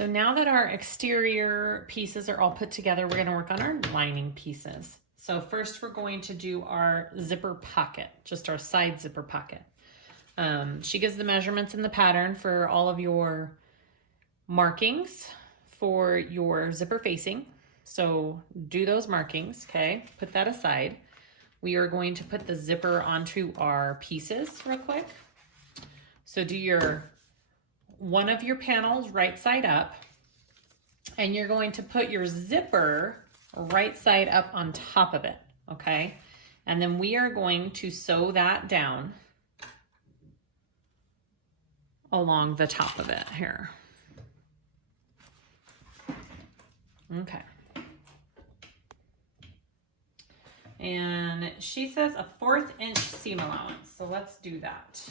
So now that our exterior pieces are all put together, we're gonna work on our lining pieces. So first we're going to do our zipper pocket, just our side zipper pocket. She gives the measurements in the pattern for all of your markings for your zipper facing. So do those markings, okay? Put that aside. We are going to put the zipper onto our pieces real quick. So do one of your panels right side up, and you're going to put your zipper right side up on top of it, okay? And then we are going to sew that down along the top of it here. Okay. And she says a 1/4 inch seam allowance, so let's do that.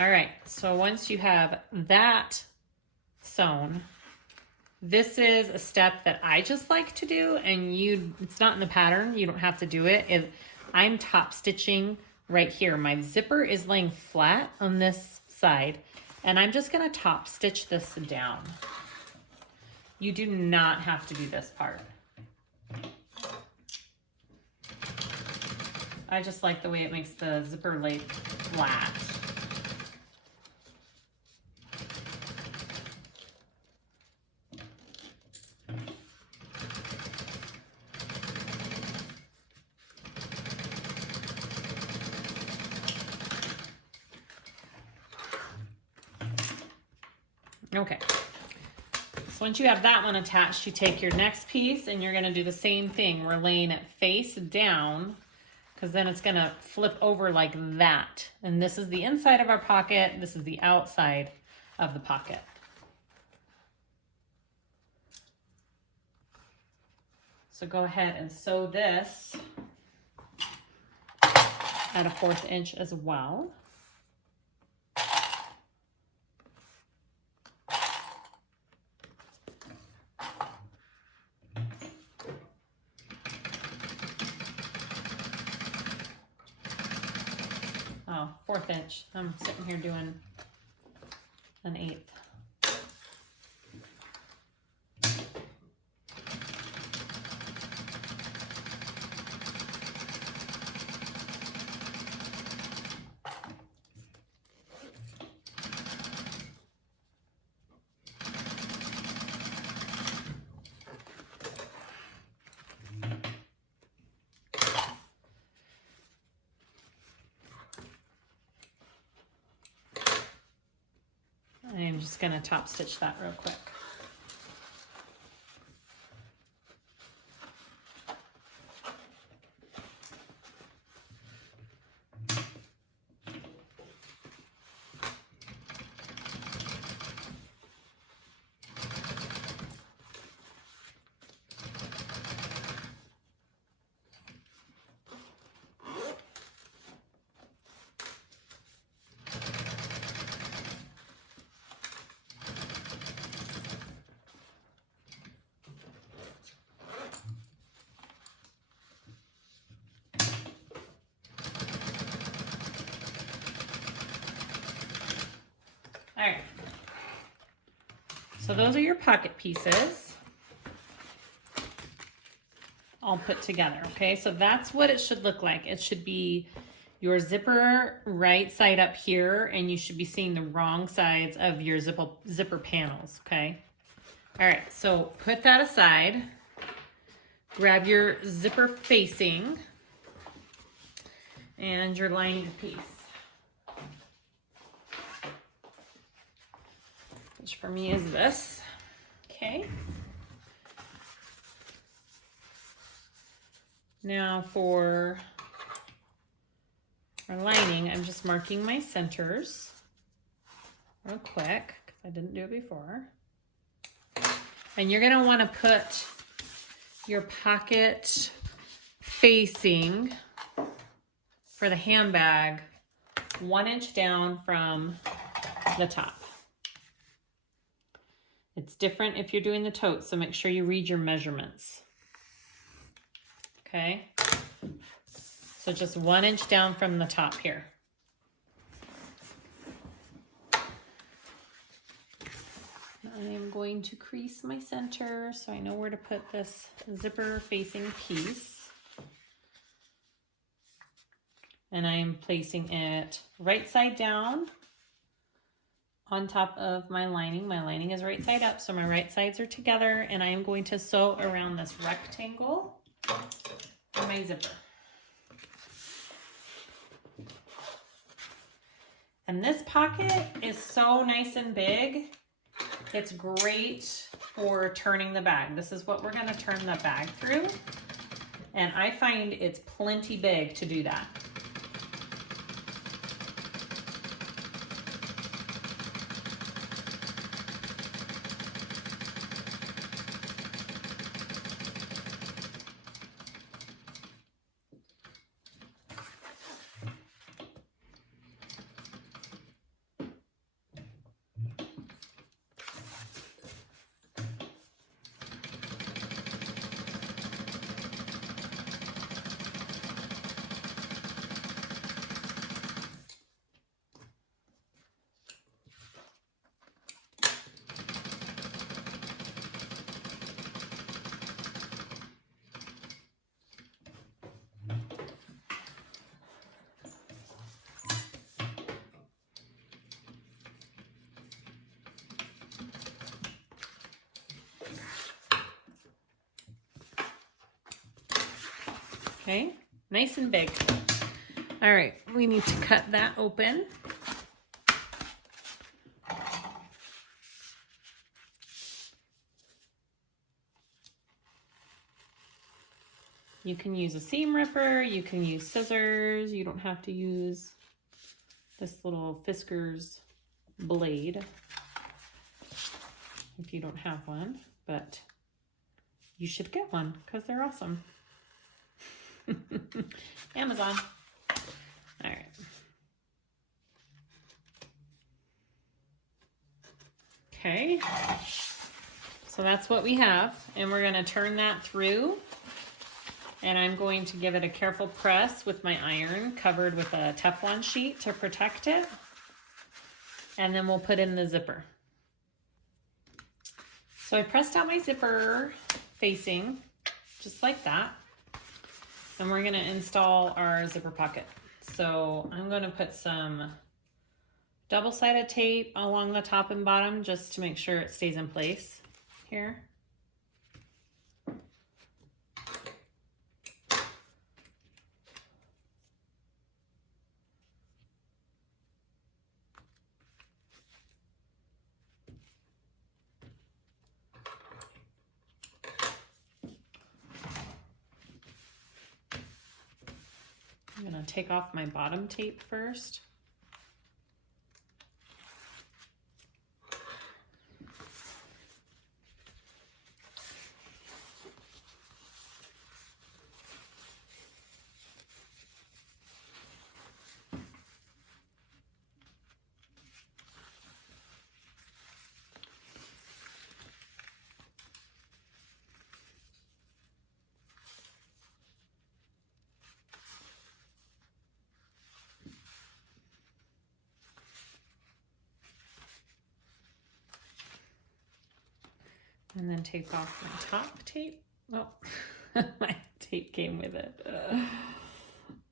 All right, so once you have that sewn, this is a step that I just like to do, and it's not in the pattern, you don't have to do it. I'm top stitching right here. My zipper is laying flat on this side, and I'm just gonna top stitch this down. You do not have to do this part. I just like the way it makes the zipper lay flat. Okay, so once you have that one attached, you take your next piece and you're gonna do the same thing. We're laying it face down, because then it's gonna flip over like that. And this is the inside of our pocket, this is the outside of the pocket. So go ahead and sew this at a 1/4 inch as well. Oh, 1/4 inch. I'm sitting here doing an 1/8. I'm just going to top stitch that real quick. All right, so those are your pocket pieces all put together, okay? So that's what it should look like. It should be your zipper right side up here, and you should be seeing the wrong sides of your zipper panels, okay? All right, so put that aside. Grab your zipper facing and your lining piece, which for me is this, okay? Now for our lining, I'm just marking my centers real quick, because I didn't do it before. And you're gonna wanna put your pocket facing for the handbag 1 inch down from the top. It's different if you're doing the tote, so make sure you read your measurements. Okay, so just 1 inch down from the top here. I am going to crease my center so I know where to put this zipper facing piece. And I am placing it right side down on top of my lining. My lining is right side up, so my right sides are together, and I am going to sew around this rectangle for my zipper. And this pocket is so nice and big. It's great for turning the bag. This is what we're going to turn the bag through. And I find it's plenty big to do that. Okay, nice and big. All right, we need to cut that open. You can use a seam ripper, you can use scissors, you don't have to use this little Fisker's blade if you don't have one, but you should get one because they're awesome. Amazon. All right. Okay. So that's what we have. And we're going to turn that through. And I'm going to give it a careful press with my iron covered with a Teflon sheet to protect it. And then we'll put in the zipper. So I pressed out my zipper facing just like that. And we're going to install our zipper pocket. So I'm going to put some double-sided tape along the top and bottom just to make sure it stays in place here. I'm going to take off my bottom tape first. And then take off my top tape. Oh, my tape came with it.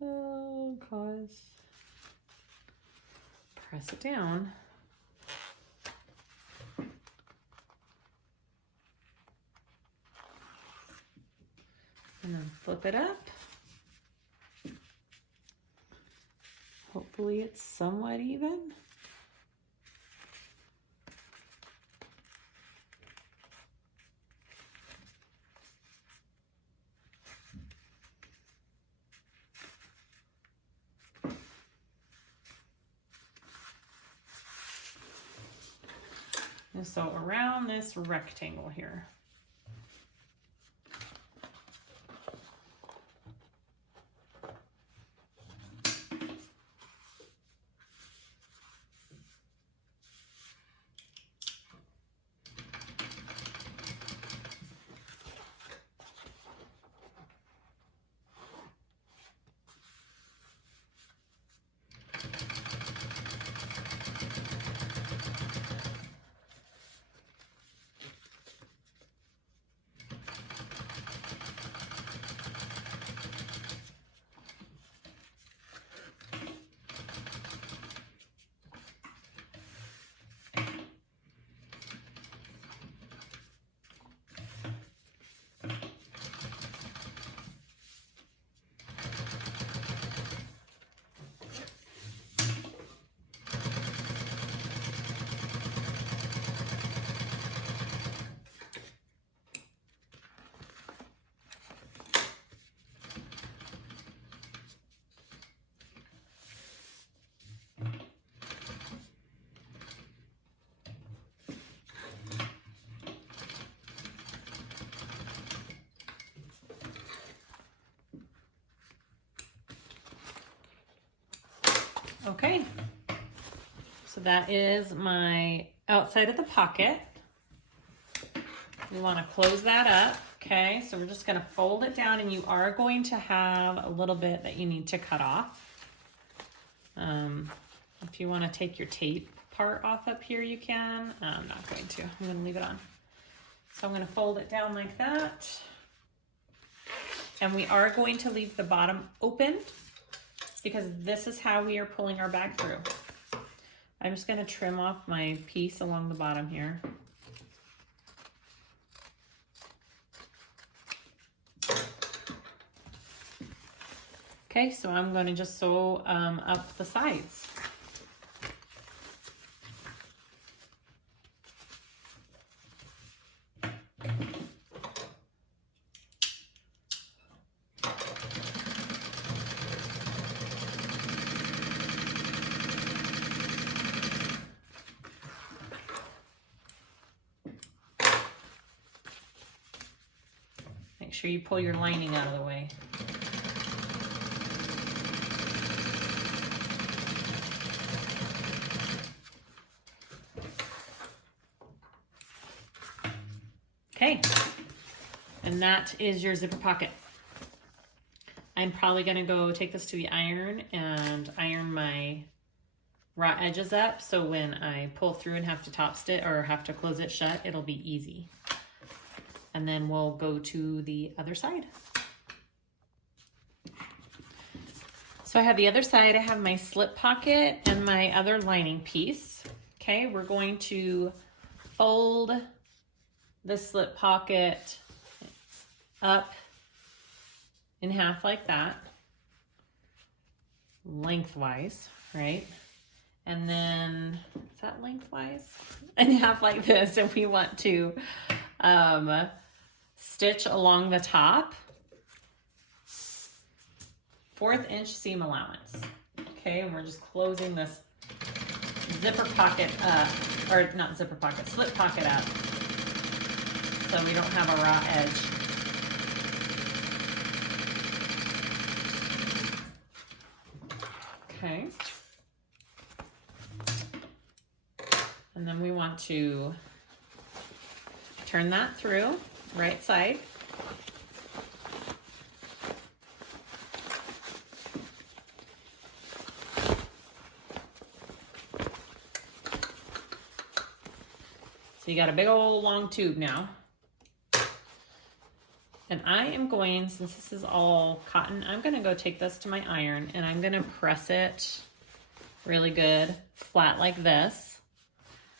Oh, gosh. Press it down. And then flip it up. Hopefully it's somewhat even. And so around this rectangle here. Okay, so that is my outside of the pocket. We want to close that up. Okay, so we're just going to fold it down, and you are going to have a little bit that you need to cut off. If you want to take your tape part off up here, you can. I'm not going to. I'm going to leave it on. So I'm going to fold it down like that. And we are going to leave the bottom open because this is how we are pulling our bag through. I'm just going to trim off my piece along the bottom here. Okay, so I'm going to just sew up the sides. Make sure you pull your lining out of the way. Okay, and that is your zipper pocket. I'm probably gonna go take this to the iron and iron my raw edges up, so when I pull through and have to top stitch or have to close it shut, it'll be easy. And then we'll go to the other side. So I have the other side, I have my slip pocket and my other lining piece. Okay, we're going to fold the slip pocket up in half like that, lengthwise, right? And then, is that lengthwise? In half like this, and we want to stitch along the top, 1/4 inch seam allowance. Okay, and we're just closing this zipper pocket up, or not zipper pocket, slip pocket up, so we don't have a raw edge. Okay. And then we want to turn that through, right side. So you got a big old long tube now. And I am going, since this is all cotton, I'm gonna go take this to my iron and I'm gonna press it really good, flat like this.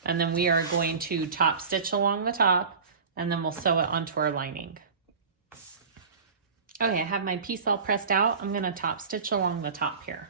And then we are going to top stitch along the top, and then we'll sew it onto our lining. Okay, I have my piece all pressed out. I'm gonna top stitch along the top here.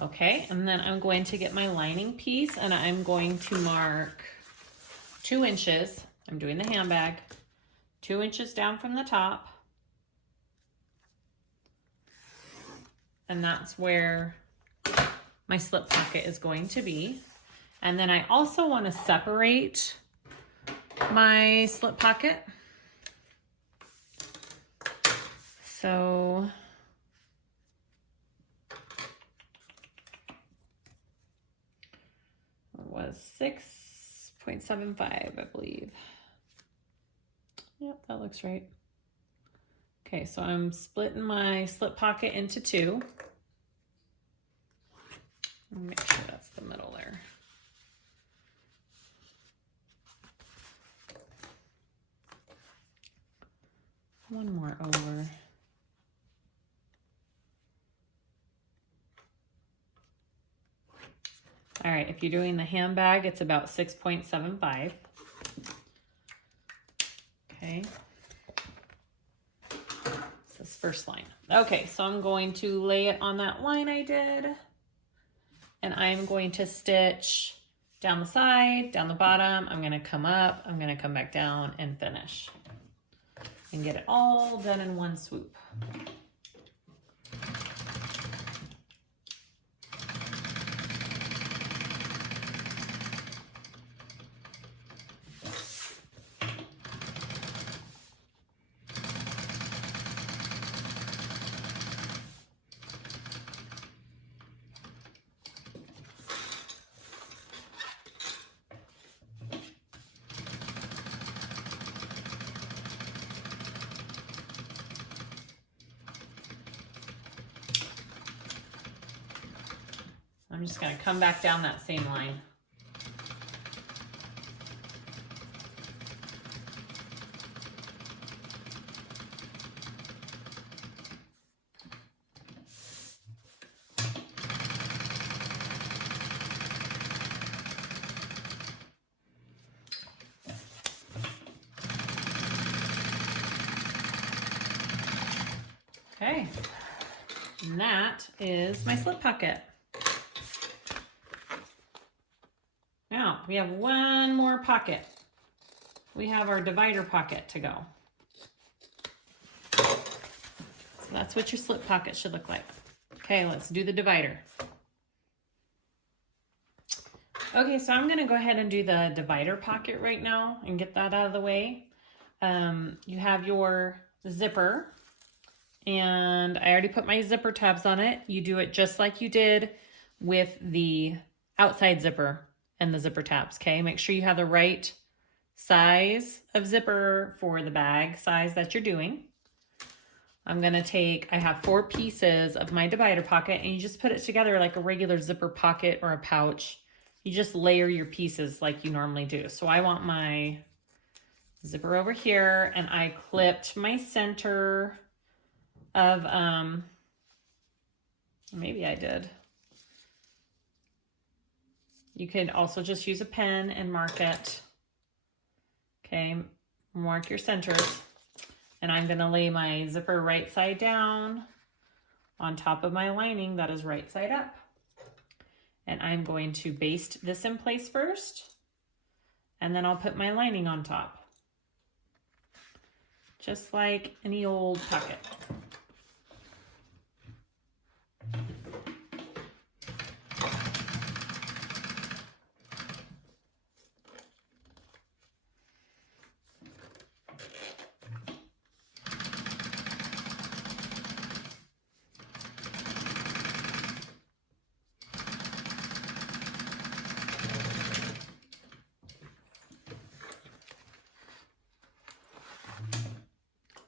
Okay, and then I'm going to get my lining piece and I'm going to mark 2 inches. I'm doing the handbag, 2 inches down from the top. And that's where my slip pocket is going to be. And then I also want to separate my slip pocket. So was 6.75, I believe. Yep, that looks right. Okay, so I'm splitting my slip pocket into 2. Make sure that's the middle there. One more over. All right, if you're doing the handbag, it's about 6.75. Okay. It's this first line. Okay, so I'm going to lay it on that line I did. And I'm going to stitch Down the side, down the bottom, I'm gonna come up, I'm gonna come back down and finish. And get it all done in one swoop. I'm just going to come back down that same line. Okay, and that is my slip pocket. Now, we have one more pocket. We have our divider pocket to go. So that's what your slip pocket should look like. Okay, let's do the divider. Okay, so I'm gonna go ahead and do the divider pocket right now and get that out of the way. You have your zipper, and I already put my zipper tabs on it. You do it just like you did with the outside zipper and the zipper tabs, okay? Make sure you have the right size of zipper for the bag size that you're doing. I'm gonna take, I have 4 pieces of my divider pocket, and you just put it together like a regular zipper pocket or a pouch. You just layer your pieces like you normally do. So I want my zipper over here, and I clipped my center of, maybe I did. You could also just use a pen and mark it. Okay, mark your centers. And I'm gonna lay my zipper right side down on top of my lining that is right side up. And I'm going to baste this in place first, and then I'll put my lining on top. Just like any old pocket.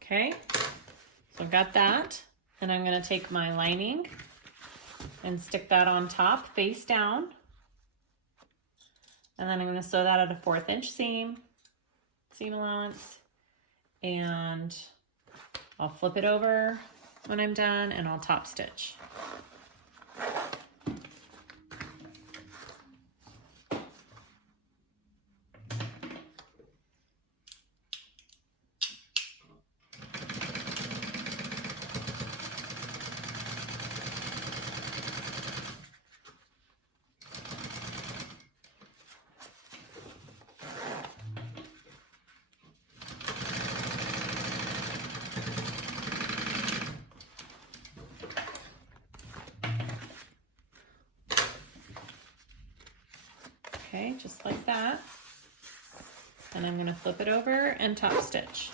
Okay, so I've got that, and I'm going to take my lining and stick that on top face down, and then I'm going to sew that at a 1/4 inch seam allowance, and I'll flip it over when I'm done, and I'll top stitch. Okay, just like that. And I'm going to flip it over and top stitch.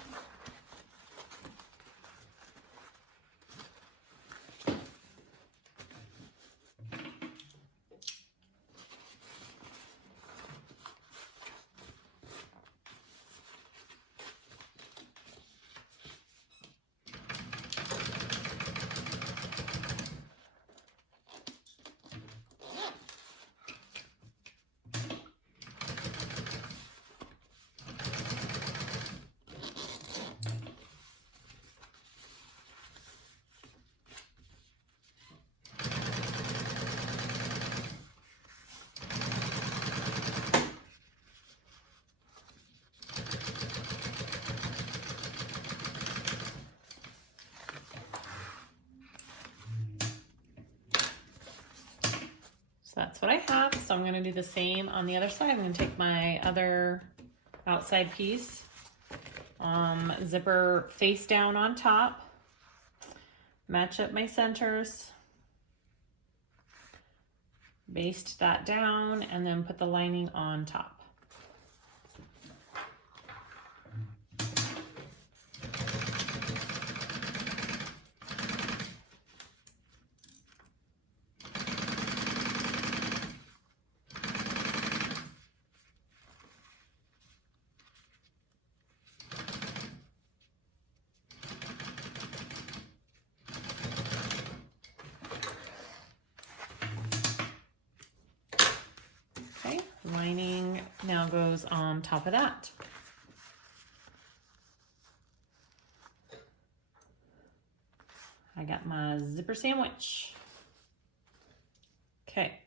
that's what I have. So I'm going to do the same on the other side. I'm going to take my other outside piece, zipper face down on top, match up my centers, baste that down, and then put the lining on top. Lining now goes on top of that. I got my zipper sandwich. Okay.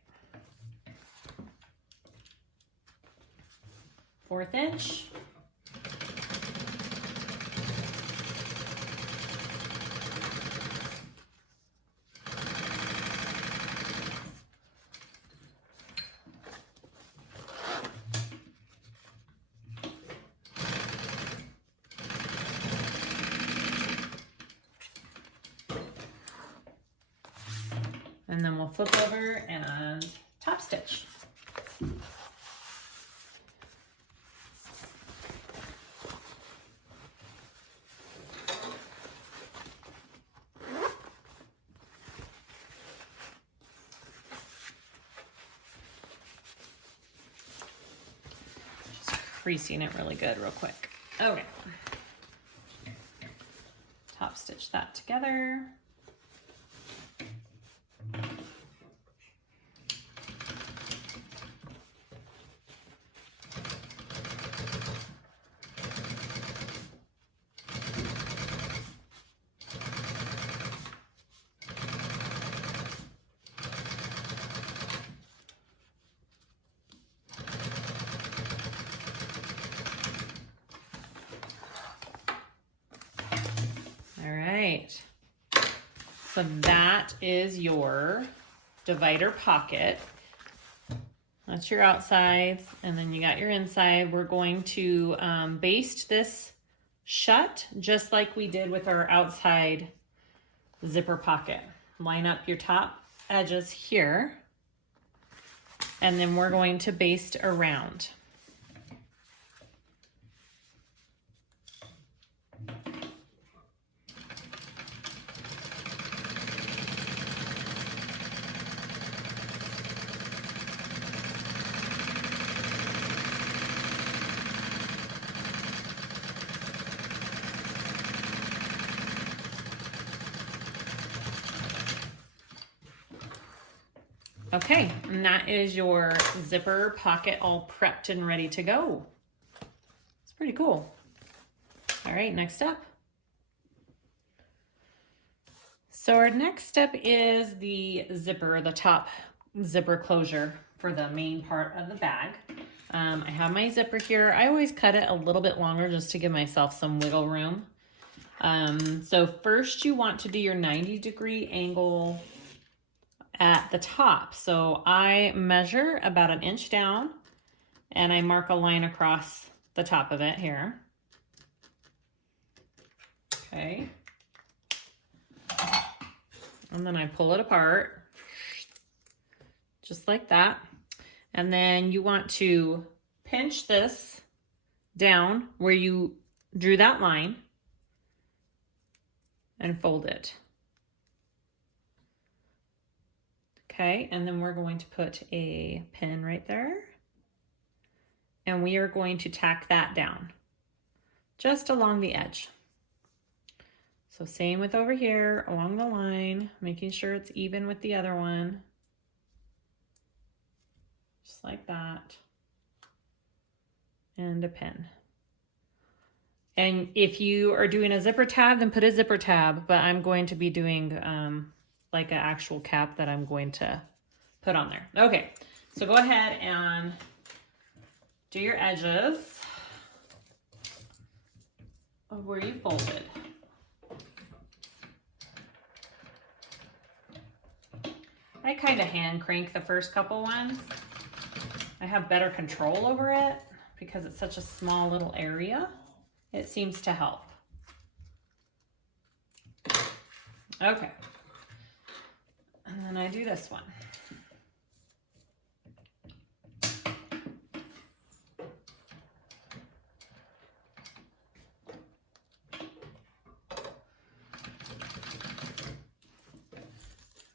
1/4 inch. And then we'll flip over and top stitch. Just creasing it really good real quick. Okay. Top stitch that together. So that is your divider pocket. That's your outsides, and then you got your inside. We're going to baste this shut just like we did with our outside zipper pocket. Line up your top edges here, and then we're going to baste around. Okay, and that is your zipper pocket all prepped and ready to go. It's pretty cool. All right, next step. So our next step is the zipper, the top zipper closure for the main part of the bag. I have my zipper here. I always cut it a little bit longer just to give myself some wiggle room. So first you want to do your 90-degree angle at the top. So I measure about 1 inch down and I mark a line across the top of it here. Okay. And then I pull it apart just like that. And then you want to pinch this down where you drew that line and fold it. Okay, and then we're going to put a pin right there. And we are going to tack that down just along the edge. So same with over here along the line, making sure it's even with the other one. Just like that. And a pin. And if you are doing a zipper tab, then put a zipper tab, but I'm going to be doing like an actual cap that I'm going to put on there. Okay, so go ahead and do your edges of where you folded. I kind of hand crank the first couple ones. I have better control over it because it's such a small little area. It seems to help. Okay. And then I do this one.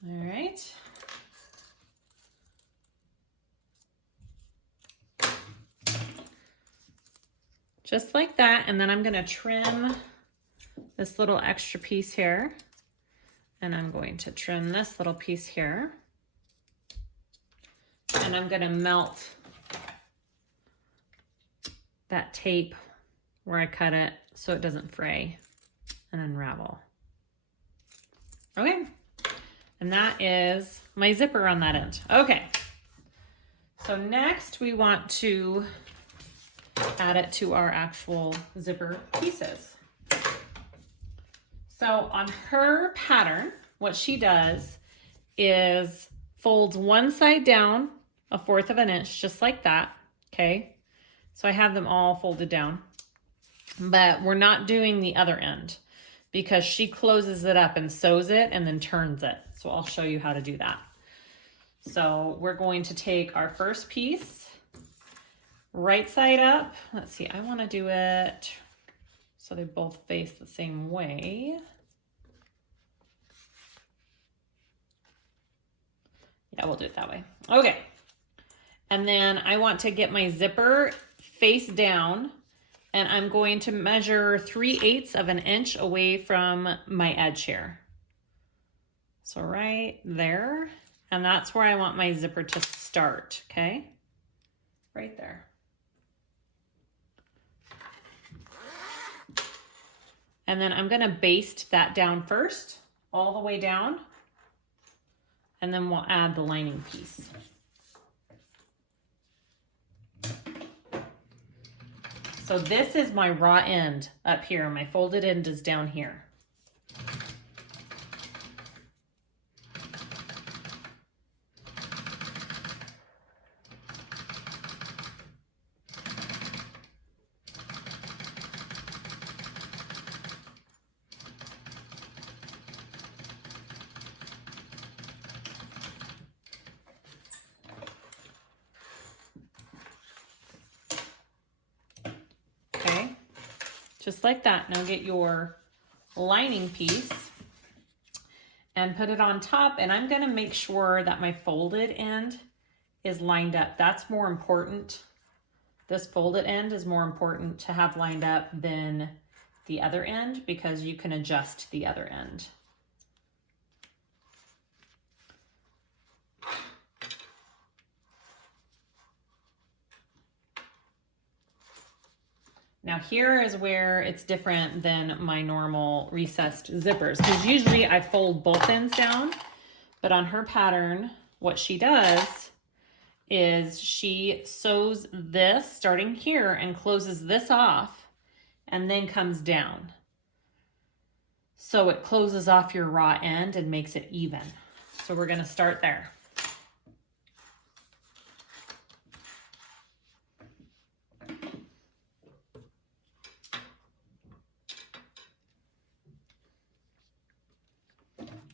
All right. Just like that, and then I'm going to trim this little extra piece here, and I'm going to trim this little piece here, and I'm going to melt that tape where I cut it so it doesn't fray and unravel. Okay, and that is my zipper on that end. Okay, so next we want to add it to our actual zipper pieces. So on her pattern, what she does is folds one side down 1/4 of an inch, just like that, okay? So I have them all folded down, but we're not doing the other end because she closes it up and sews it and then turns it. So I'll show you how to do that. So we're going to take our first piece, right side up. Let's see, I want to do it so they both face the same way. Yeah, we'll do it that way. Okay. And then I want to get my zipper face down, and I'm going to measure 3/8 of an inch away from my edge here. So right there, and that's where I want my zipper to start, okay? Right there. And then I'm gonna baste that down first, all the way down, and then we'll add the lining piece. So this is my raw end up here. My folded end is down here. Just like that. Now get your lining piece and put it on top, and I'm going to make sure that my folded end is lined up. That's more important. This folded end is more important to have lined up than the other end because you can adjust the other end. Now here is where it's different than my normal recessed zippers, because usually I fold both ends down, but on her pattern, what she does is she sews this starting here and closes this off and then comes down. So it closes off your raw end and makes it even. So we're gonna start there.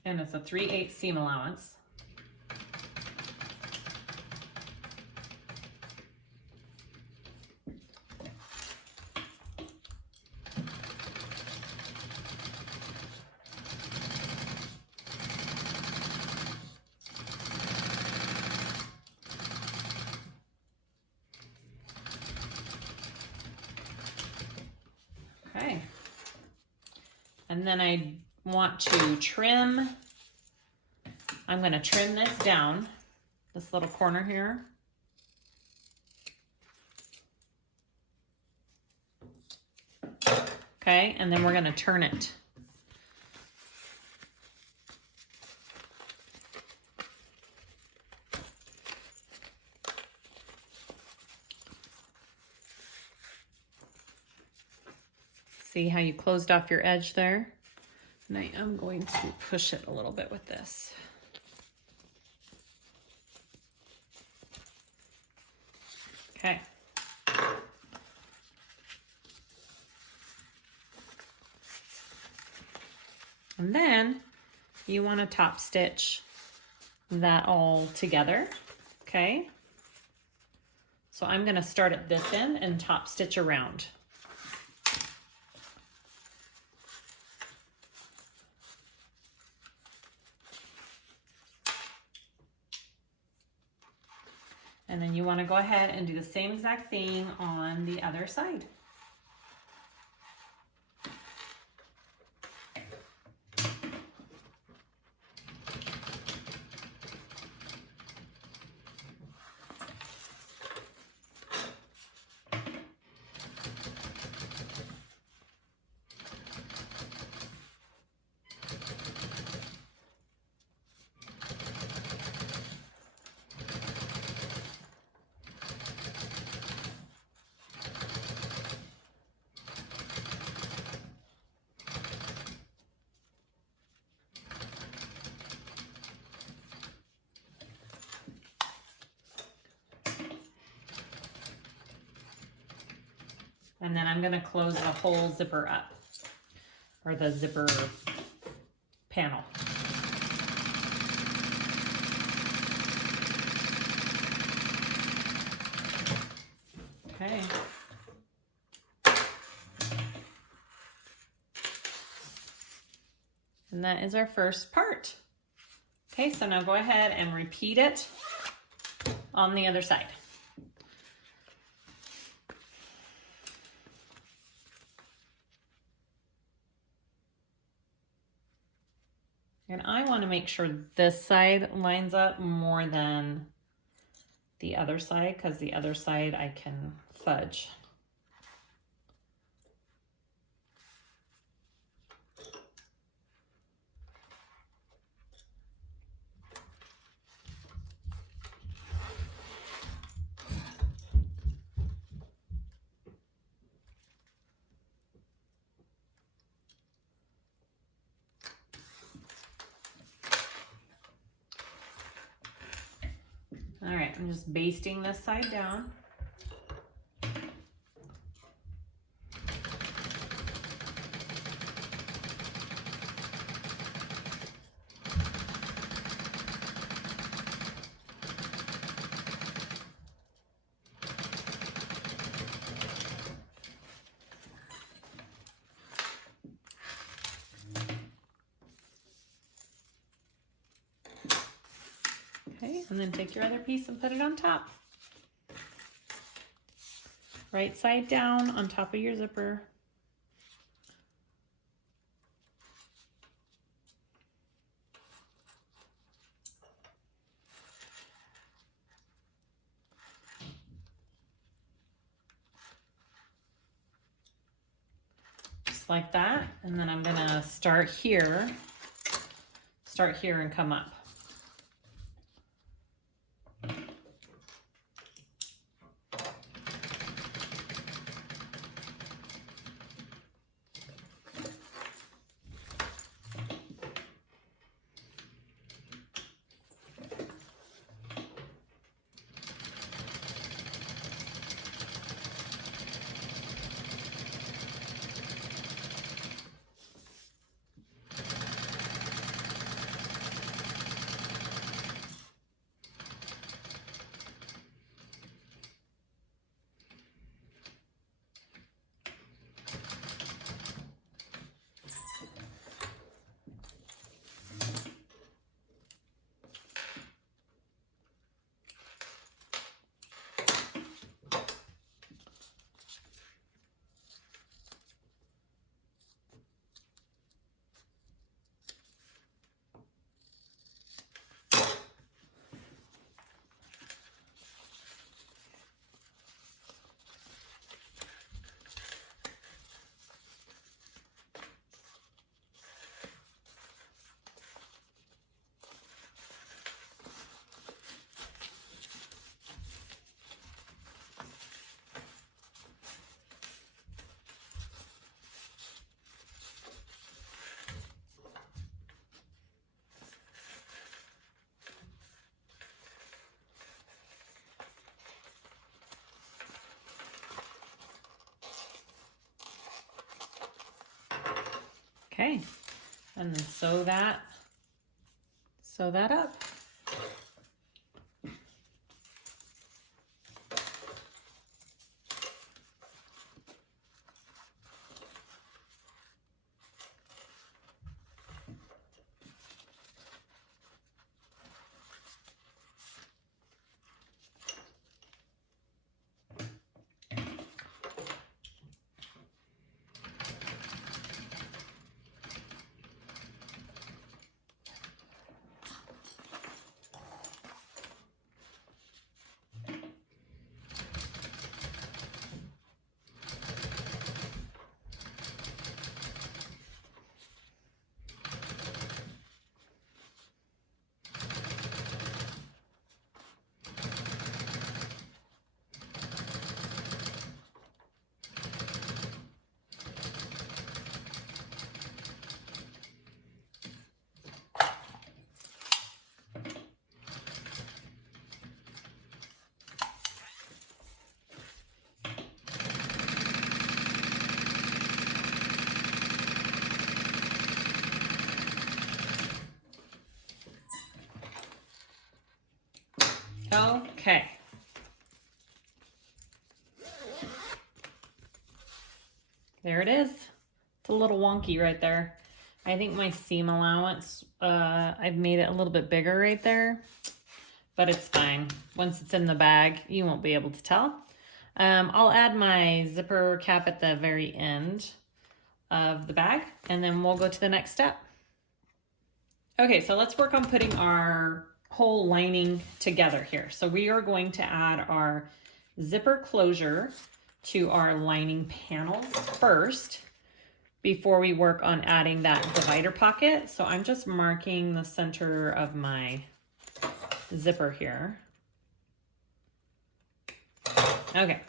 And it's a 3/8 seam allowance. Okay. And then I want to trim. I'm going to trim this down, this little corner here. Okay, and then we're going to turn it. See how you closed off your edge there? And I am going to push it a little bit with this. Okay. And then you want to top stitch that all together, okay? So I'm going to start at this end and top stitch around. And then you want to go ahead and do the same exact thing on the other side. And then I'm going to close the whole zipper up, or the zipper panel. Okay. And that is our first part. Okay, so now go ahead and repeat it on the other side. And I want to make sure this side lines up more than the other side, because the other side I can fudge. All right, I'm just basting this side down. Okay, and then take your other piece and put it on top. Right side down on top of your zipper. Just like that. And then I'm gonna start here and come up. Okay, and then sew that up. Okay. There it is. It's a little wonky right there. I think my seam allowance, I've made it a little bit bigger right there, but it's fine. Once it's in the bag, you won't be able to tell. I'll add my zipper cap at the very end of the bag, and then we'll go to the next step. Okay, so let's work on putting our whole lining together here. So we are going to add our zipper closure to our lining panels first before we work on adding that divider pocket. So I'm just marking the center of my zipper here. Okay,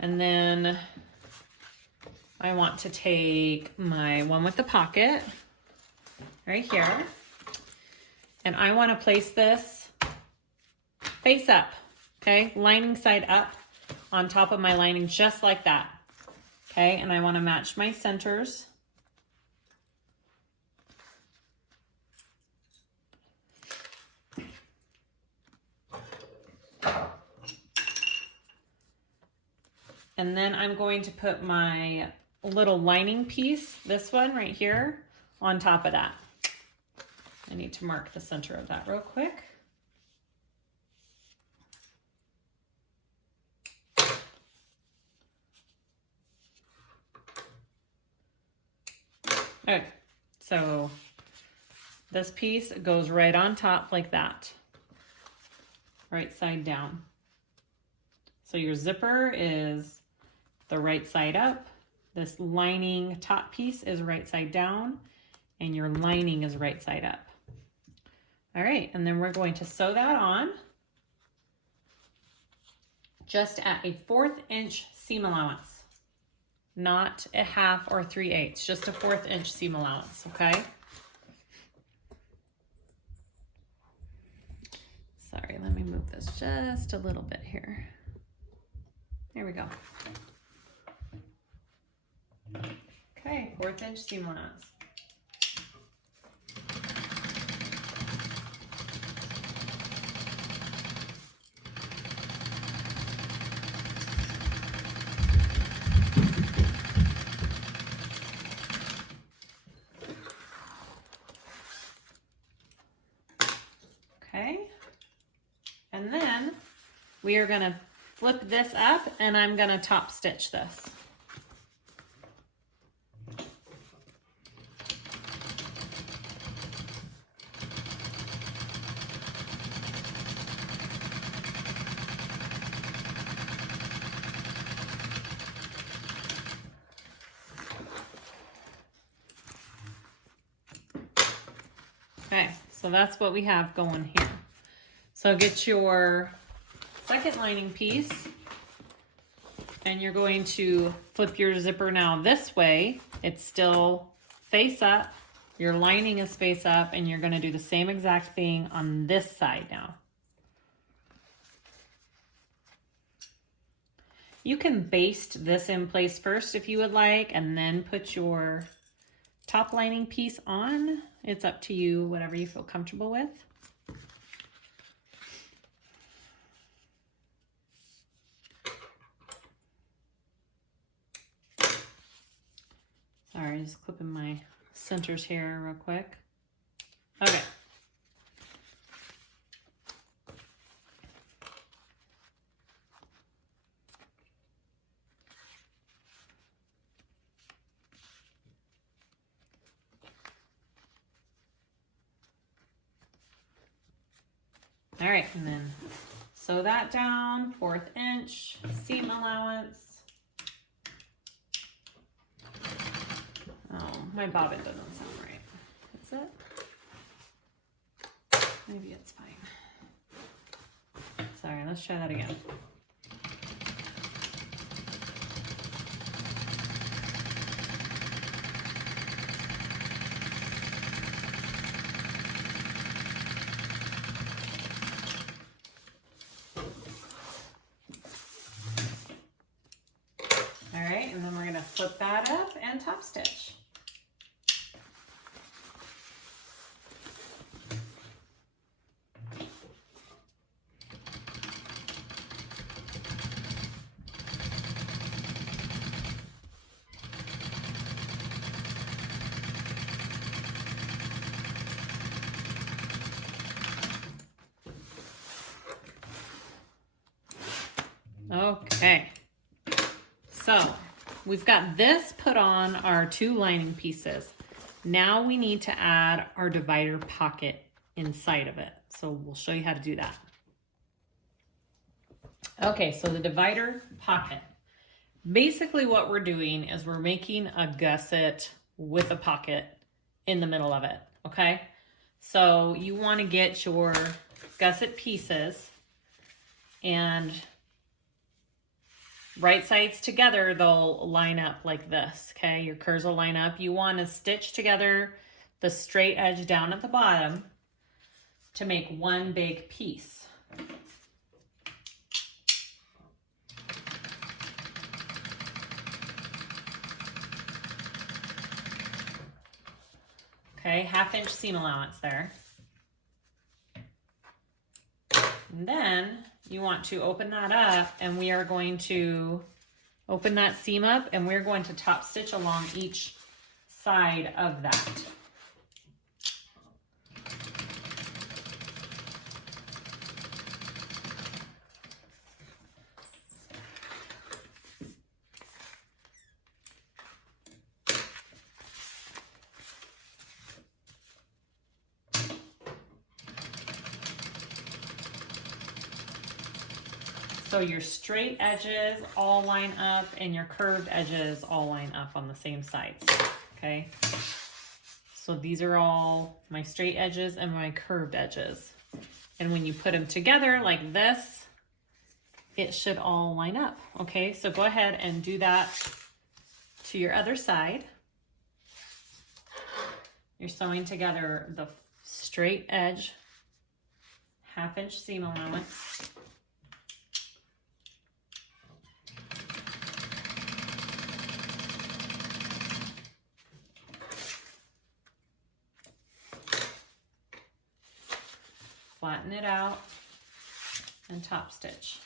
and then I want to take my one with the pocket right here, and I want to place this face up, okay, lining side up on top of my lining, just like that, okay, and I want to match my centers. And then I'm going to put my little lining piece, this one right here, on top of that. I need to mark the center of that real quick. Okay, so this piece goes right on top like that, right side down. So your zipper is the right side up, this lining top piece is right side down, and your lining is right side up. All right, and then we're going to sew that on just at a 1/4 inch seam allowance, not a 1/2 or 3/8, just a 1/4 inch seam allowance, okay? Sorry, let me move this just a little bit here. There we go. Okay, 1/4 inch seam allowance. Okay, and then we are going to flip this up, and I'm going to top stitch this. Okay, so that's what we have going here. So get your second lining piece, and you're going to flip your zipper now this way. It's still face up, your lining is face up, and you're going to do the same exact thing on this side now. You can baste this in place first if you would like, and then put your top lining piece on. It's up to you, whatever you feel comfortable with. Sorry, just clipping my centers here real quick. Okay. All right, and then sew that down, 1/4 inch, seam allowance. Oh, my bobbin doesn't sound right. Is it? Maybe it's fine. Sorry, let's try that again. All right, and then we're gonna flip that up and top stitch. Okay, so we've got this put on our 2 lining pieces. Now we need to add our divider pocket inside of it. So we'll show you how to do that. Okay, so the divider pocket. Basically what we're doing is we're making a gusset with a pocket in the middle of it, okay? So you want to get your gusset pieces and right sides together, they'll line up like this, okay? Your curves will line up. You want to stitch together the straight edge down at the bottom to make one big piece. Okay, 1/2 inch seam allowance there. And then you want to open that up, and we are going to open that seam up, and we're going to top stitch along each side of that. So your straight edges all line up and your curved edges all line up on the same sides, okay? So these are all my straight edges and my curved edges. And when you put them together like this, it should all line up, okay? So go ahead and do that to your other side. You're sewing together the straight edge, 1/2 inch seam allowance. Flatten it out and top stitch.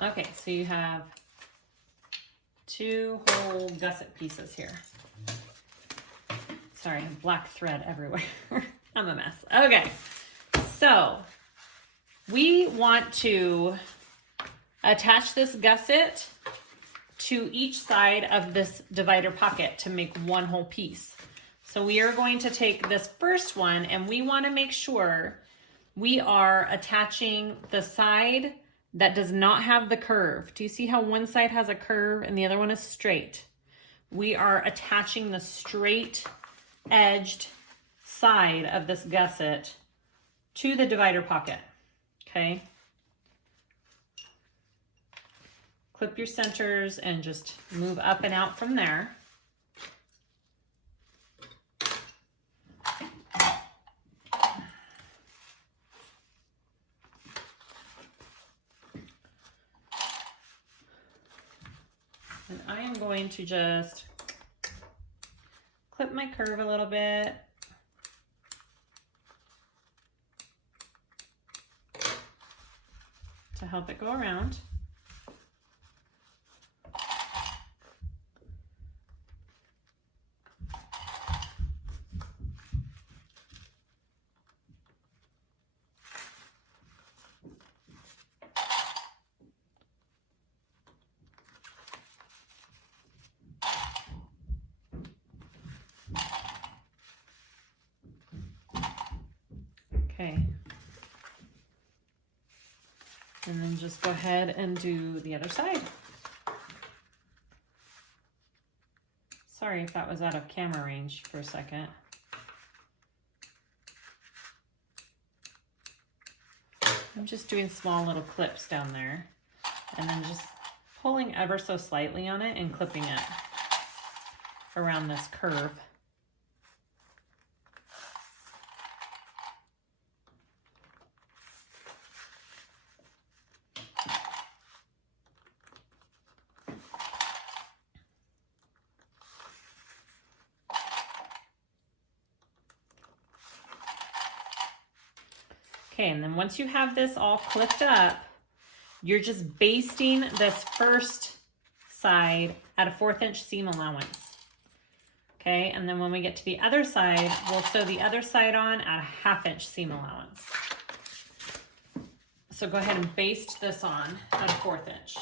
Okay, so you have 2 whole gusset pieces here. Sorry, black thread everywhere. I'm a mess. Okay, so we want to attach this gusset to each side of this divider pocket to make one whole piece. So we are going to take this first one, and we want to make sure we are attaching the side that does not have the curve. Do you see how one side has a curve and the other one is straight? We are attaching the straight edged side of this gusset to the divider pocket, okay? Clip your centers and just move up and out from there. And I am going to just clip my curve a little bit. To help it go around. Okay. And then just go ahead and do the other side. Sorry if that was out of camera range for a second. I'm just doing small little clips down there and then just pulling ever so slightly on it and clipping it around this curve. Okay, and then once you have this all clipped up, you're just basting this first side at a 1/4 inch seam allowance. Okay, and then when we get to the other side, we'll sew the other side on at a 1/2 inch seam allowance. So go ahead and baste this on at a 1/4 inch.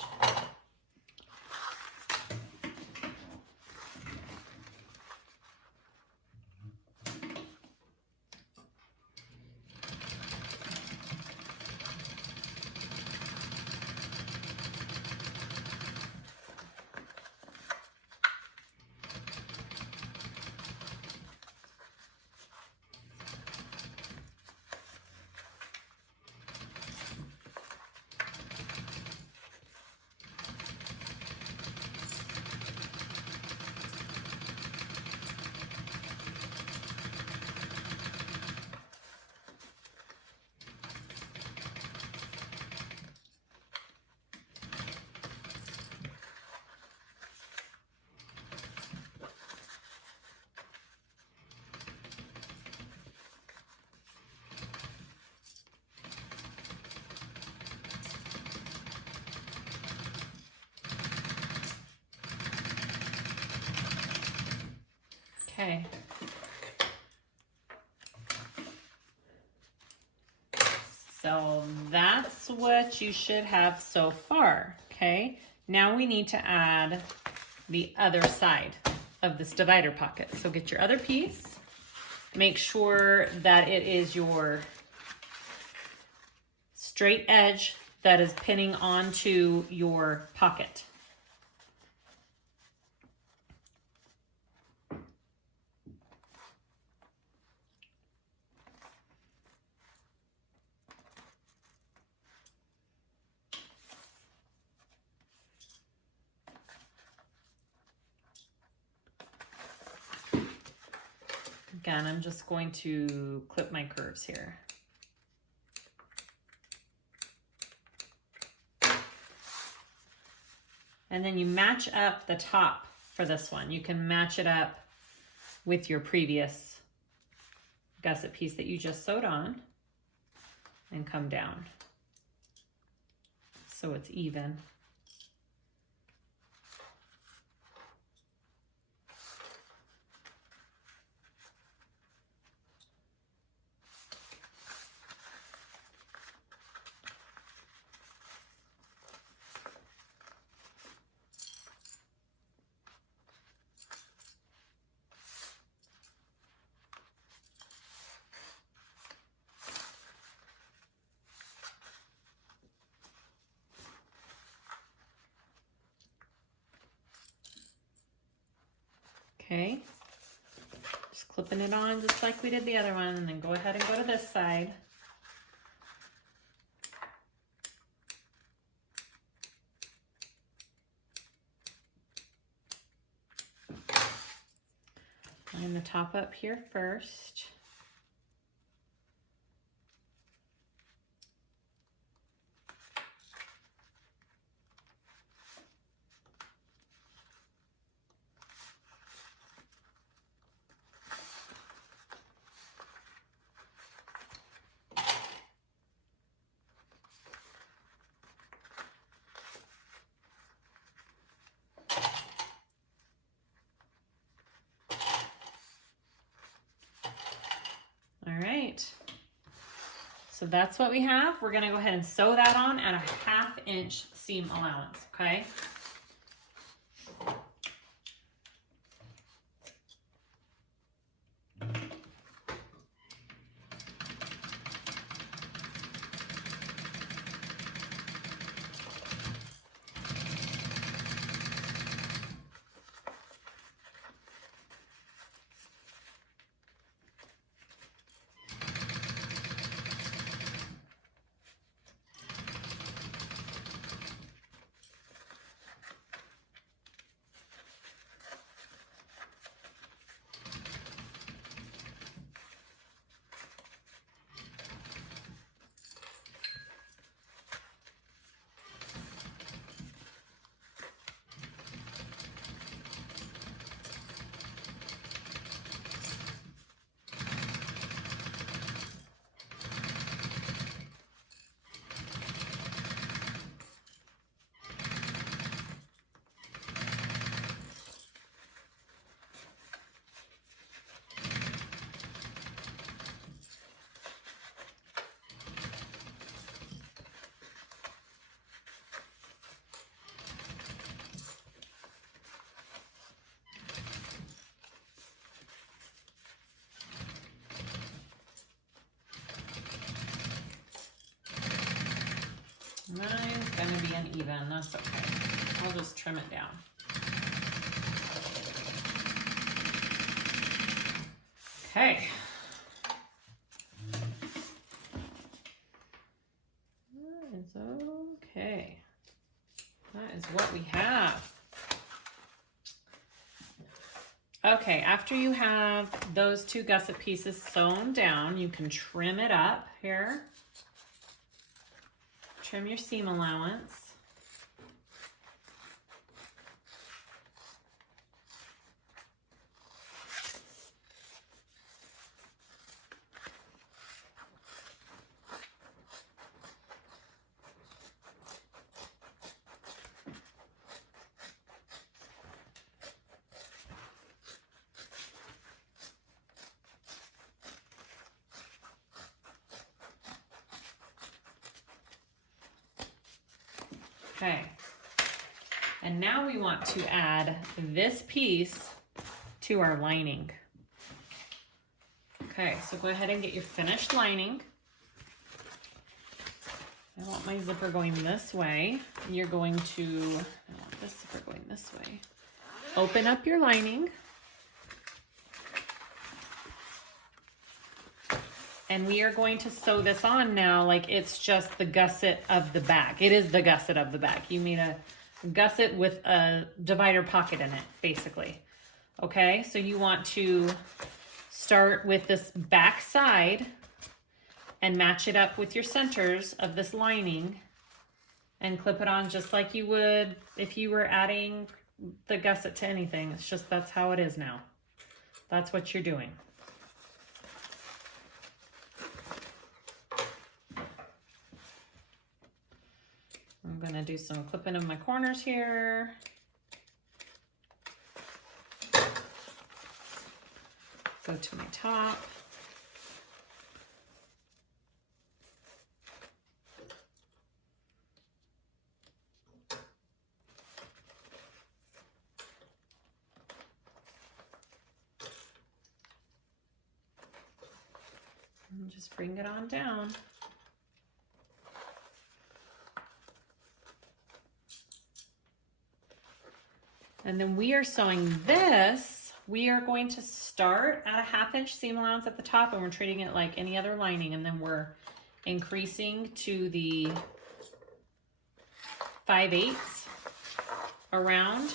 Okay. So that's what you should have so far, okay? Now we need to add the other side of this divider pocket. So get your other piece, make sure that it is your straight edge that is pinning onto your pocket. Again, I'm just going to clip my curves here. And then you match up the top for this one. You can match it up with your previous gusset piece that you just sewed on and come down so it's even. Okay, just clipping it on just like we did the other one, and then go ahead and go to this side. the top up here first. All right, so that's what we have. We're gonna go ahead and sew that on at a 1/2 inch seam allowance, okay? Mine's gonna be uneven, that's okay. I'll just trim it down. Okay. That is okay. That is what we have. Okay, after you have those 2 gusset pieces sewn down, you can trim it up here. Trim your seam allowance. Okay, and now we want to add this piece to our lining. Okay, so go ahead and get your finished lining. I want my zipper going this way. You're going to, I want this zipper going this way. Open up your lining. And we are going to sew this on now like it's just the gusset of the bag. It is the gusset of the bag. You mean a gusset with a divider pocket in it, basically. Okay, so you want to start with this back side and match it up with your centers of this lining and clip it on just like you would if you were adding the gusset to anything. It's just, that's how it is now. That's what you're doing. I'm gonna do some clipping of my corners here. Go to my top. And just bring it on down. And then we are sewing this. We are going to start at a 1/2 inch seam allowance at the top, and we're treating it like any other lining. And then we're increasing to the 5/8 around,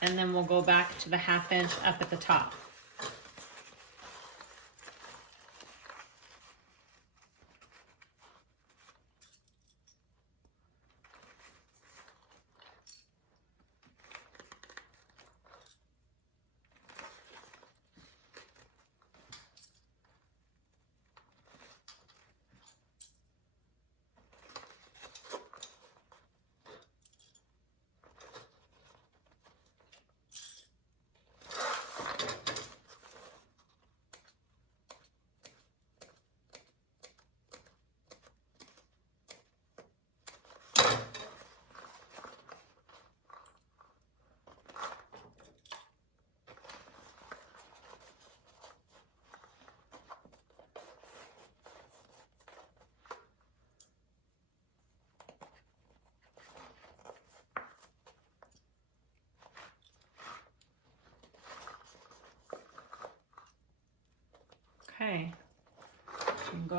and then we'll go back to the 1/2 inch up at the top.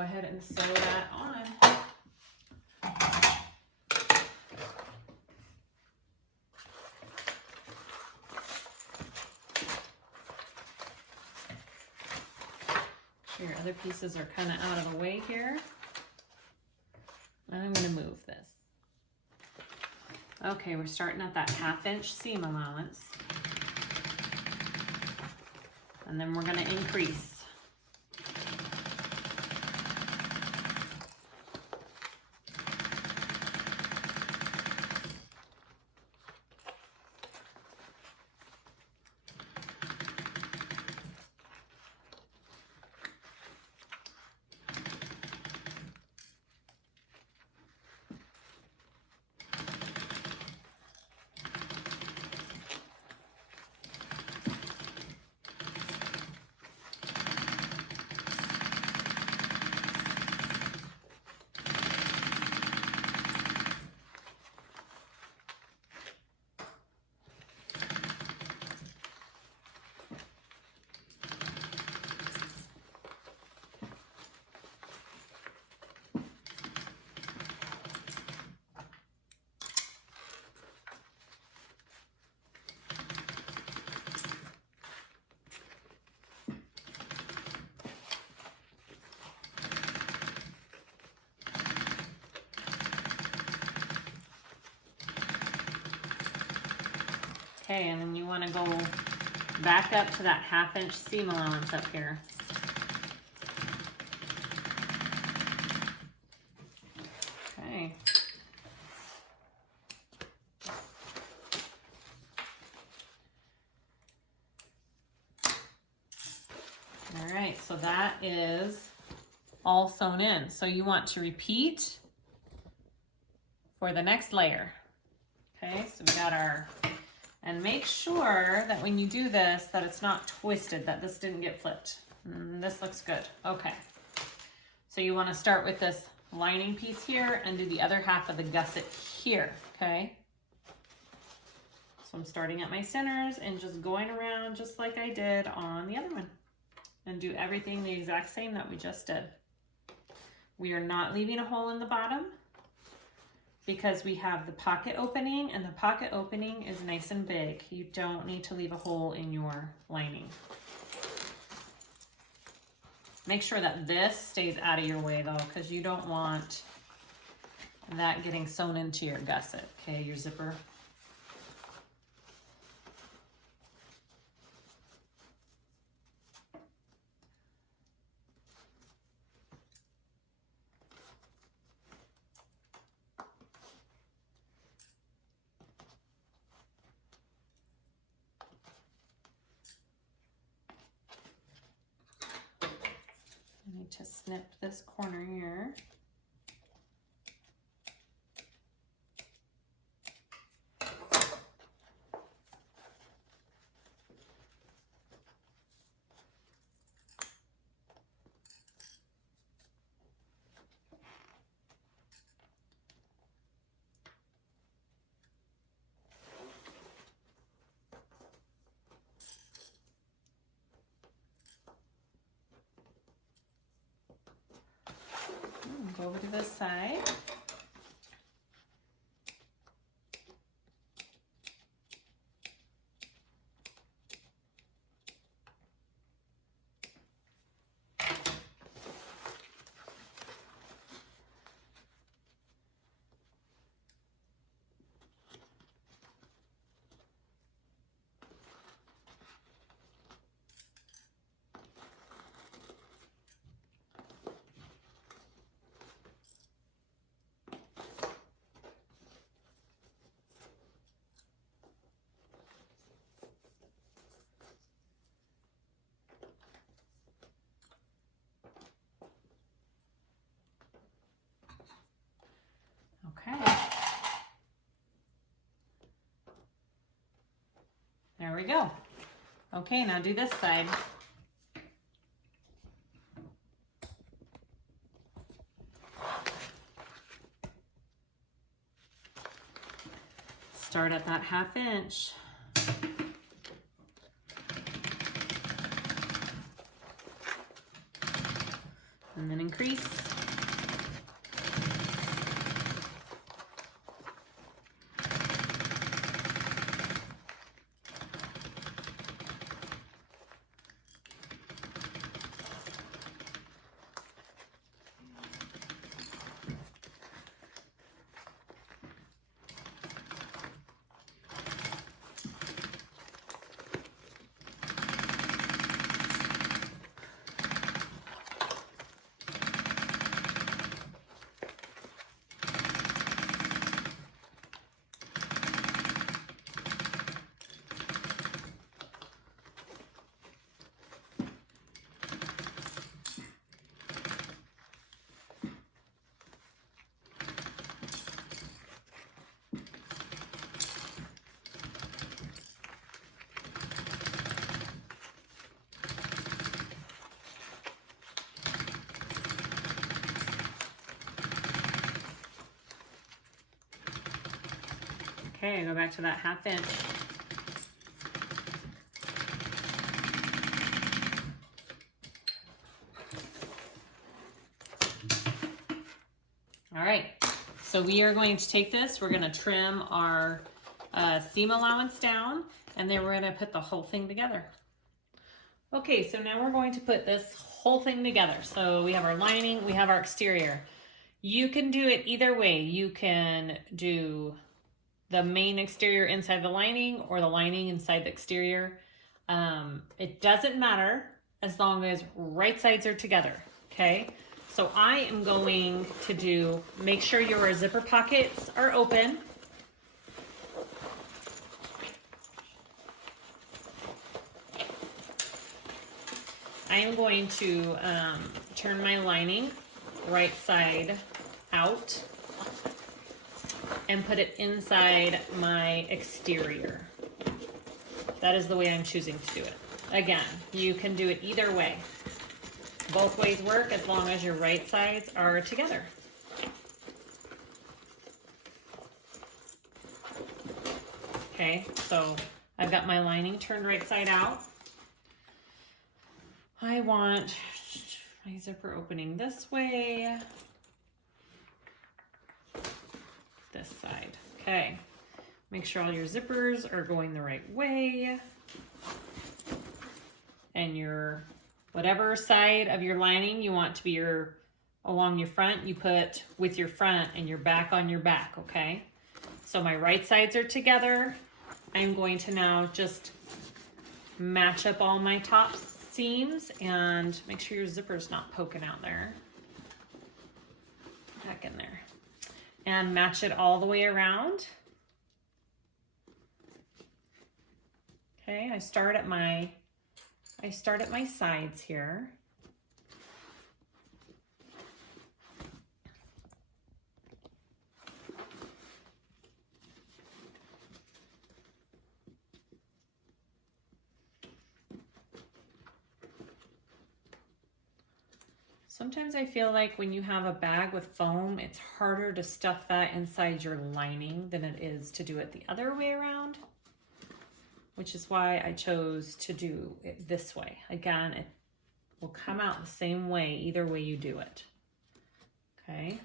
ahead and sew that on. Your other pieces are kind of out of the way here. I'm going to move this. Okay, we're starting at that 1/2 inch seam allowance. And then we're going to increase. Okay, and then you want to go back up to that 1/2 inch seam allowance up here. Okay. All right, so that is all sewn in. So you want to repeat for the next layer. Okay, so we got our, and make sure that when you do this, that it's not twisted, that this didn't get flipped. This looks good. Okay, so you want to start with this lining piece here and do the other half of the gusset here, okay? So I'm starting at my centers and just going around just like I did on the other one, and do everything the exact same that we just did. We are not leaving a hole in the bottom because we have the pocket opening, and the pocket opening is nice and big. You don't need to leave a hole in your lining. Make sure that this stays out of your way though, because you don't want that getting sewn into your gusset, okay, your zipper. I need to snip this corner here. Go over to this side. Okay. There we go. Okay, now do this side. Start at that 1/2 inch. and then increase. Okay, go back to that 1/2 inch. All right, so we are going to take this, we're gonna trim our seam allowance down, and then we're gonna put the whole thing together. Okay, so now we're going to put this whole thing together. So we have our lining, we have our exterior. You can do it either way. You can do the main exterior inside the lining or the lining inside the exterior. It doesn't matter as long as right sides are together, okay? So I am going to make sure your zipper pockets are open. I am going to turn my lining right side out and put it inside my exterior. That is the way I'm choosing to do it. Again, you can do it either way. Both ways work as long as your right sides are together. Okay, so I've got my lining turned right side out. I want my zipper opening this way, this side. Okay, make sure all your zippers are going the right way, and your whatever side of your lining you want to be along your front, you put with your front and your back on your back, okay? So my right sides are together. I'm going to now just match up all my top seams and make sure your zipper's not poking out there. Back in there. And match it all the way around. Okay, I start at my sides here. Sometimes I feel like when you have a bag with foam, it's harder to stuff that inside your lining than it is to do it the other way around, which is why I chose to do it this way. Again, it will come out the same way either way you do it. Okay.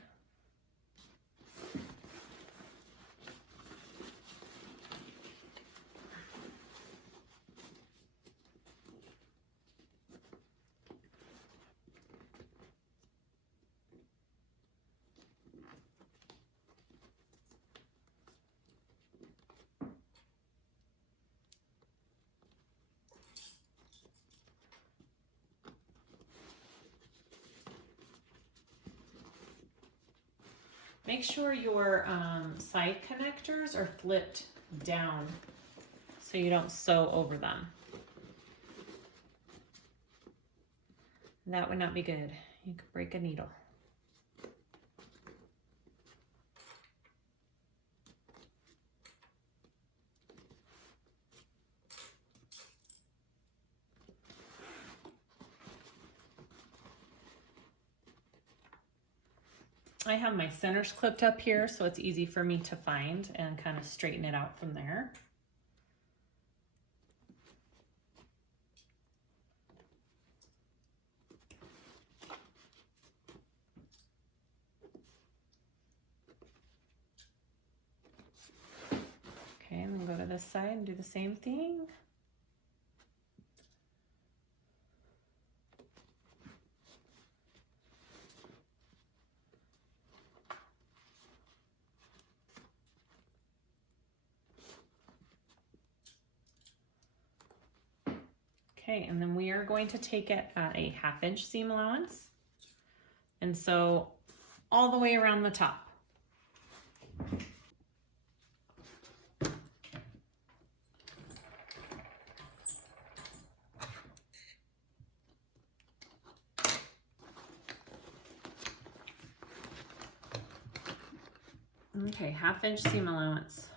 Make sure your side connectors are flipped down so you don't sew over them. That would not be good. You could break a needle. I have my centers clipped up here, so it's easy for me to find and kind of straighten it out from there. this side and do the same thing. Okay, and then we are going to take it at a 1/2 inch seam allowance. And so all the way around the top. Okay, 1/2 inch seam allowance.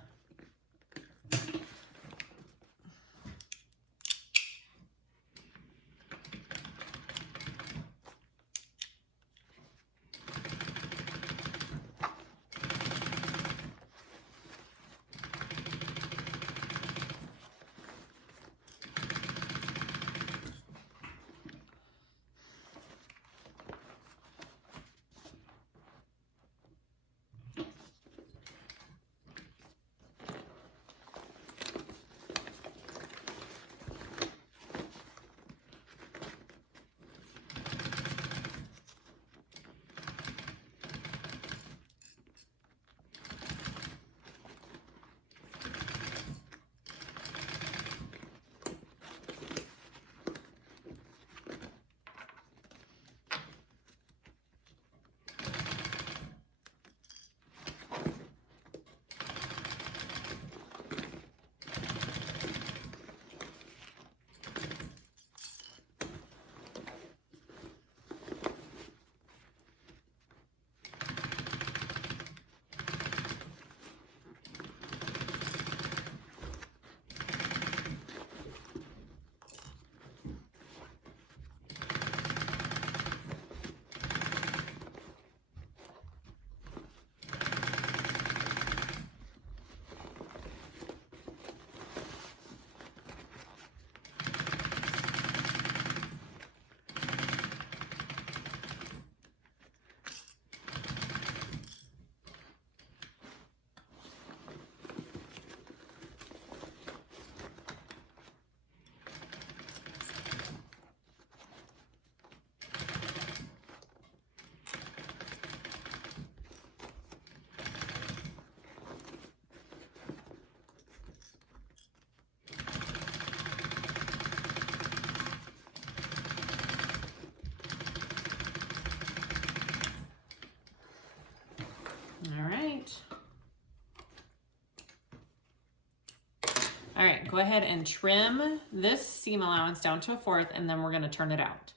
All right, go ahead and trim this seam allowance down to 1/4, and then we're going to turn it out.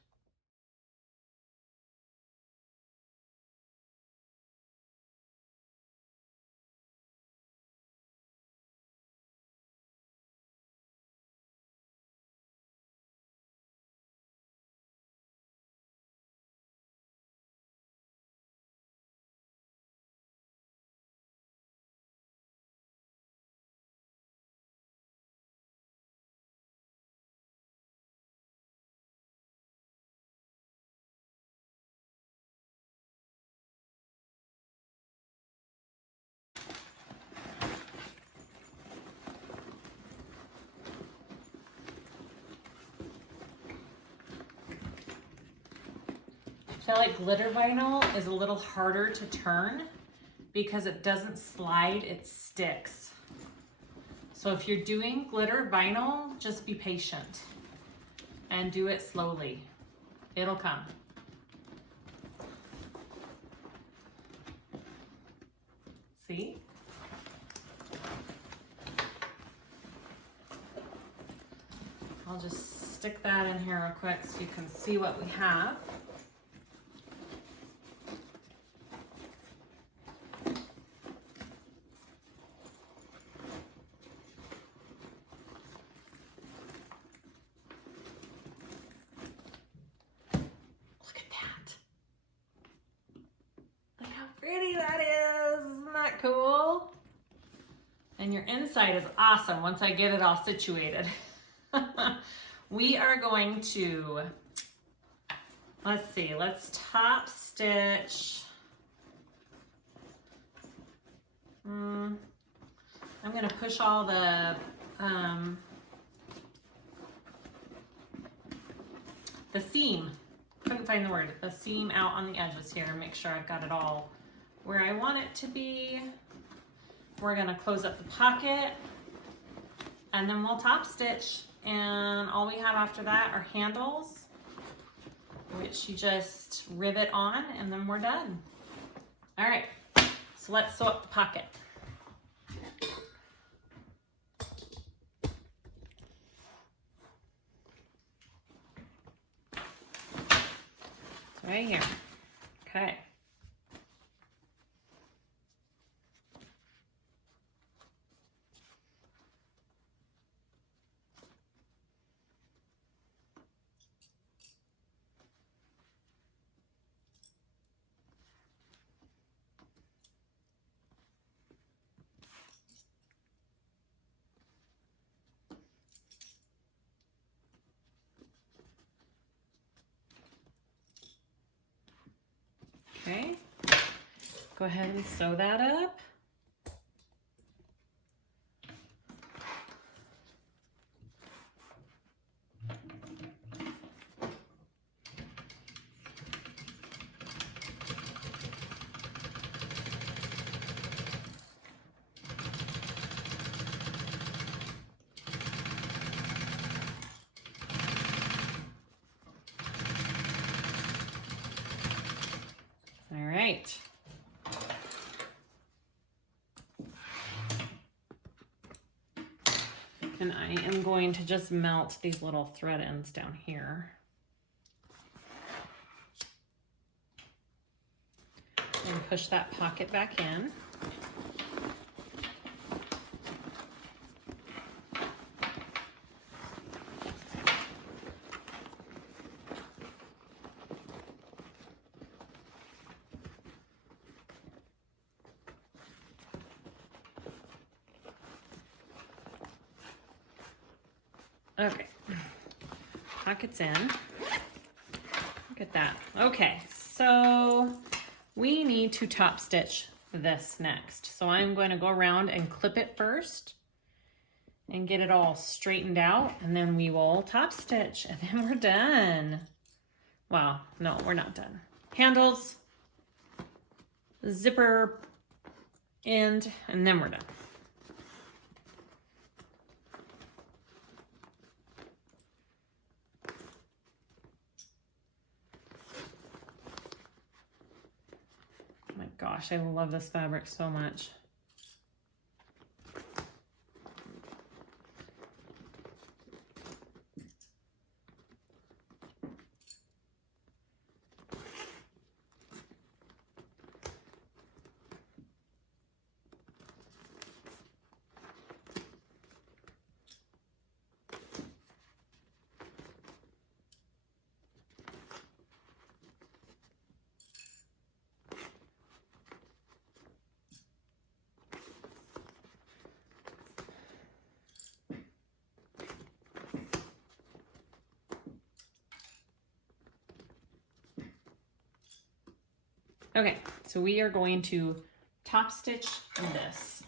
I feel like glitter vinyl is a little harder to turn because it doesn't slide, it sticks. So if you're doing glitter vinyl, just be patient and do it slowly. It'll come. See? I'll just stick that in here real quick so you can see what we have. Pretty that is, isn't that cool? And your inside is awesome once I get it all situated. We are going to, let's see, let's top stitch. I'm going to push all the seam, couldn't find the word, the seam out on the edges here and make sure I've got it all where I want it to be. We're going to close up the pocket and then we'll top stitch, and all we have after that are handles, which you just rivet on, and then we're done. All right, so let's sew up the pocket. Right here. Okay. Okay, go ahead and sew that up. All right. And I am going to just melt these little thread ends down here. And push that pocket back in. Okay, pocket's in. Look at that. Okay, so we need to top stitch this next. So I'm going to go around and clip it first and get it all straightened out, and then we will top stitch, and then we're done. Well, no, we're not done. Handles, zipper end, and then we're done. Gosh, I love this fabric so much. Okay, so we are going to top stitch this.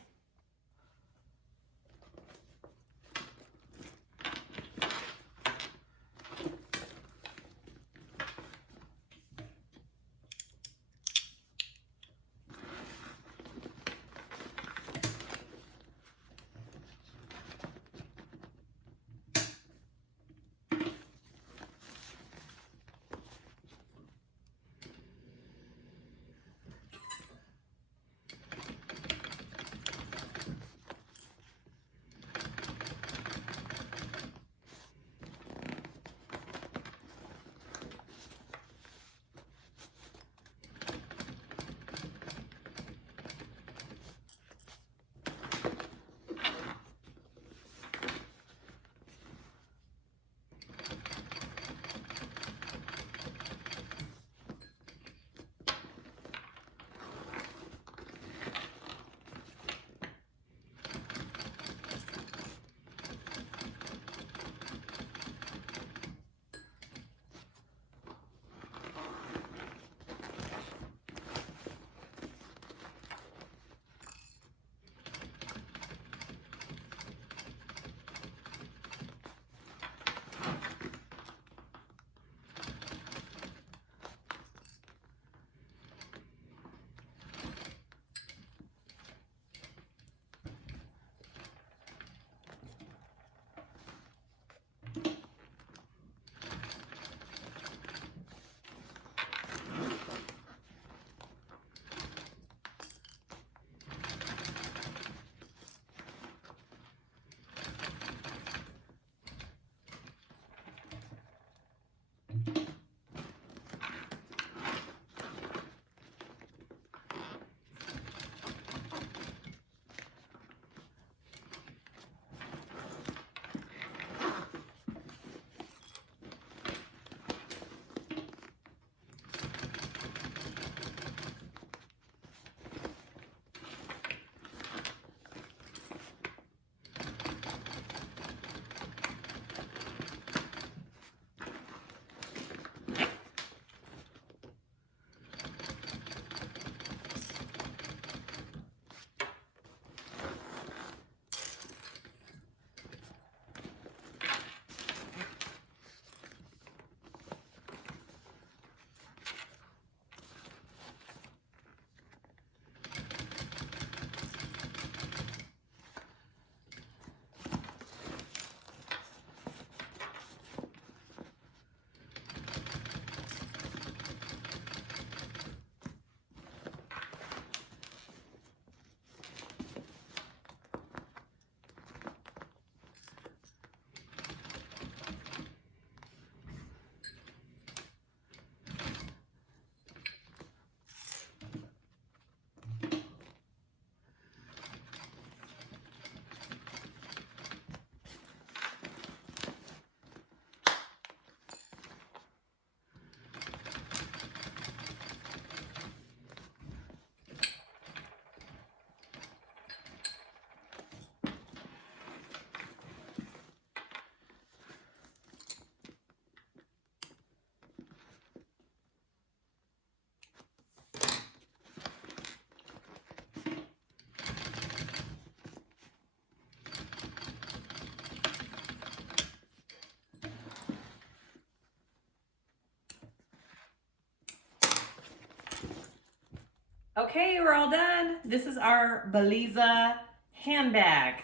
Okay, we're all done. This is our Bellezza handbag.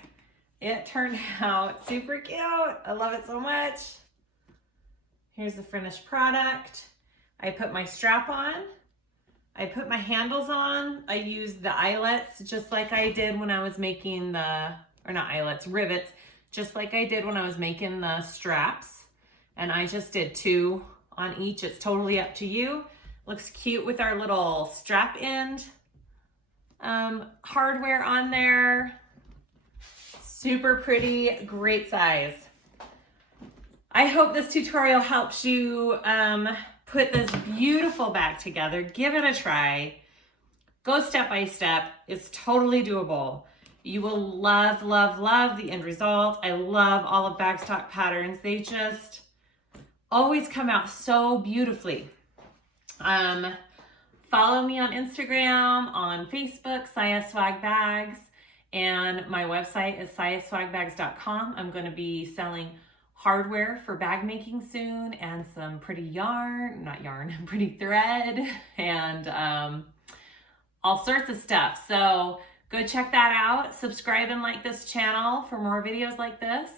It turned out super cute. I love it so much. Here's the finished product. I put my strap on. I put my handles on. I used the eyelets just like I did when I was making rivets, just like I did when I was making the straps. And I just did 2 on each. It's totally up to you. Looks cute with our little strap end hardware on there. Super pretty, great size. I hope this tutorial helps you put this beautiful bag together. Give it a try. Go step by step. It's totally doable. You will love, love, love the end result. I love all of Bagstock patterns. They just always come out so beautifully. Follow me on Instagram, on Facebook, SiahSwagBags, and my website is SiahSwagBags.com. I'm going to be selling hardware for bag making soon and some pretty pretty thread and all sorts of stuff. So go check that out. Subscribe and like this channel for more videos like this,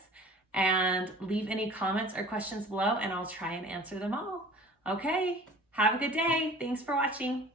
and leave any comments or questions below and I'll try and answer them all. Okay, have a good day. Thanks for watching.